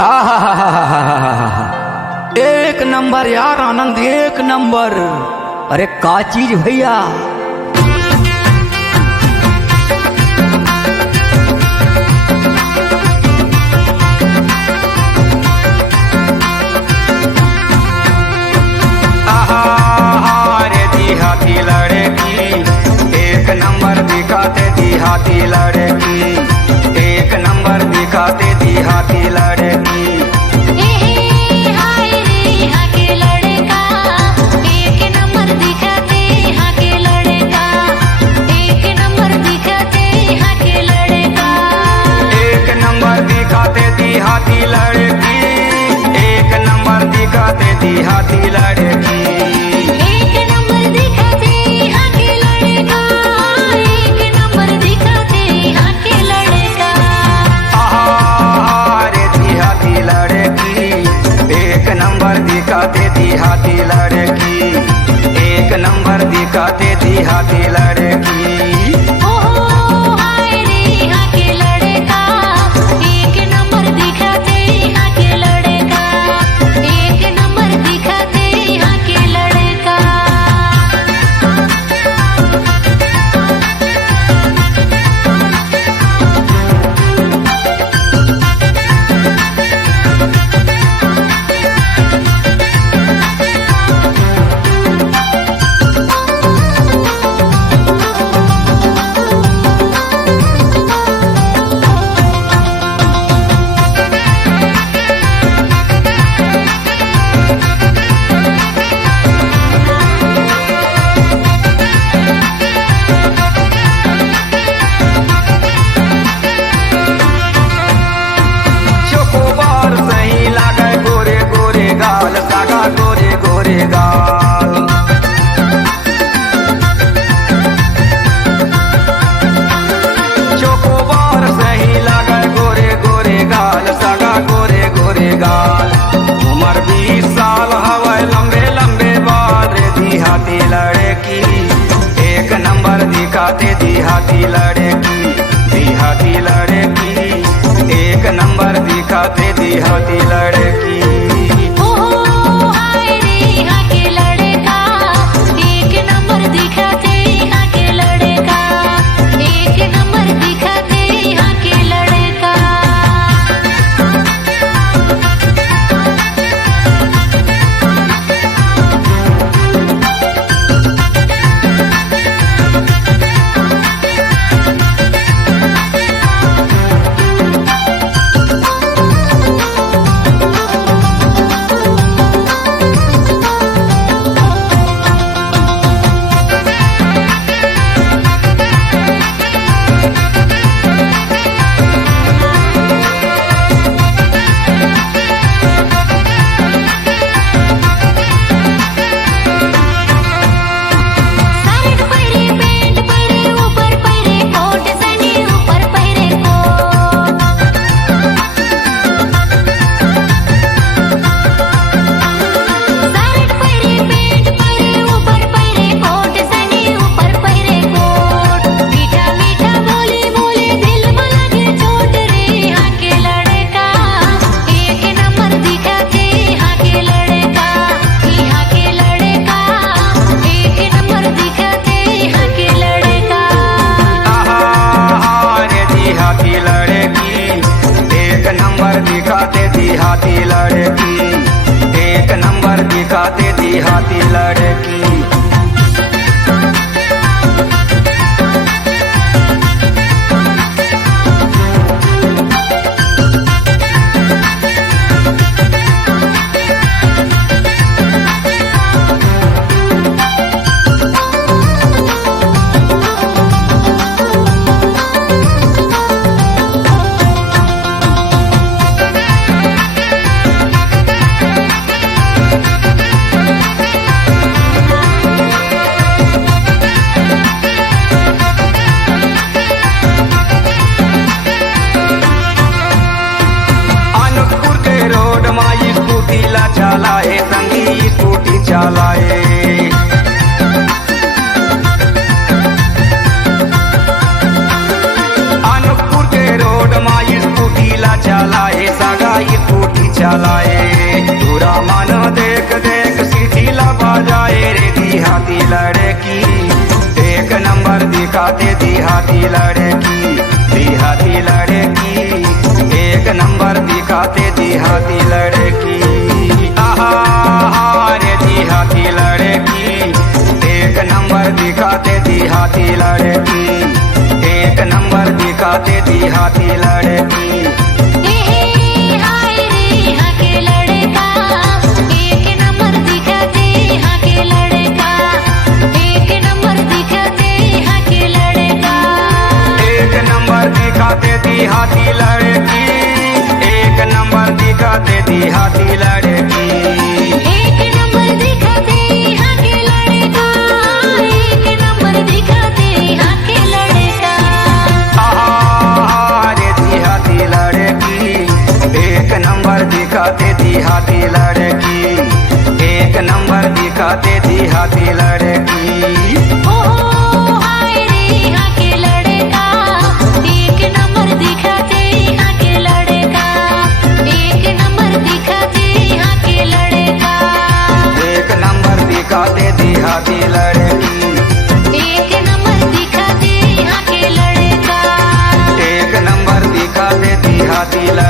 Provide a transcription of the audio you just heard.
आहा, एक नंबर यार, आनंद एक नंबर। अरे का चीज भैया। देहाती लड़की एक नंबर दिखाते देहाती लड़की, एक नंबर दिखाते देहाती लड़की। हाय रे यहाँ के लड़का, एक नंबर दिखाते यहाँ के लड़का, एक नंबर दिखाते यहाँ के लड़का। एक नंबर दिखाते देहाती लड़की, एक नंबर दिखाते देहाती लड़की। दिखाते देहाती लड़की, एक नंबर दिखाते देहाती लड़की। हाय रे यहाँ के लड़का, एक नंबर दिखाते यहाँ के लड़का, एक नंबर दिखाते यहाँ के लड़का। गोरे गोरे गाल चोकोबार सही लगे गोरे गोरे गाल, सगा गोरे गोरे गाल। उम्र 20 साल हवे, लंबे लंबे बाल रे देहाती लड़की, एक नंबर दिखाते देहाती लड़की, देहाती लड़की, एक नंबर दिखाते देहाती लड़की। दिखाते देहाती लड़की, एक नंबर दिखाते देहाती लड़की। चलाए संगी स्कूटी चलाए, अनूपपुर के रोड माई स्कूटी ला चलाए, सगा स्कूटी चलाए, पूरा मन देख देख सीटी लगा जाए रे देहाती लड़की। एक नंबर दिखाते देहाती लड़की, देहाती लड़की। एक नंबर दिखाते देहाती लड़की। आहा रे देहाती लड़की, एक नंबर दिखाते देहाती लड़की। एक नंबर दिखाते देहाती लड़की। दिखाते देहाती लड़की, एक नंबर दिखाते देहाती लड़की। एक नंबर दिखाते यहाँ के लड़का, एक नंबर दिखाते यहाँ के लड़का। आहा रे देहाती लड़की, एक नंबर दिखाते देहाती लड़की। एक नंबर दिखाते देहाती लड़की। दिखाते देहाती लड़की, एक नंबर दिखाते यहाँ के लड़का। एक नंबर दिखाते देहाती लड़की।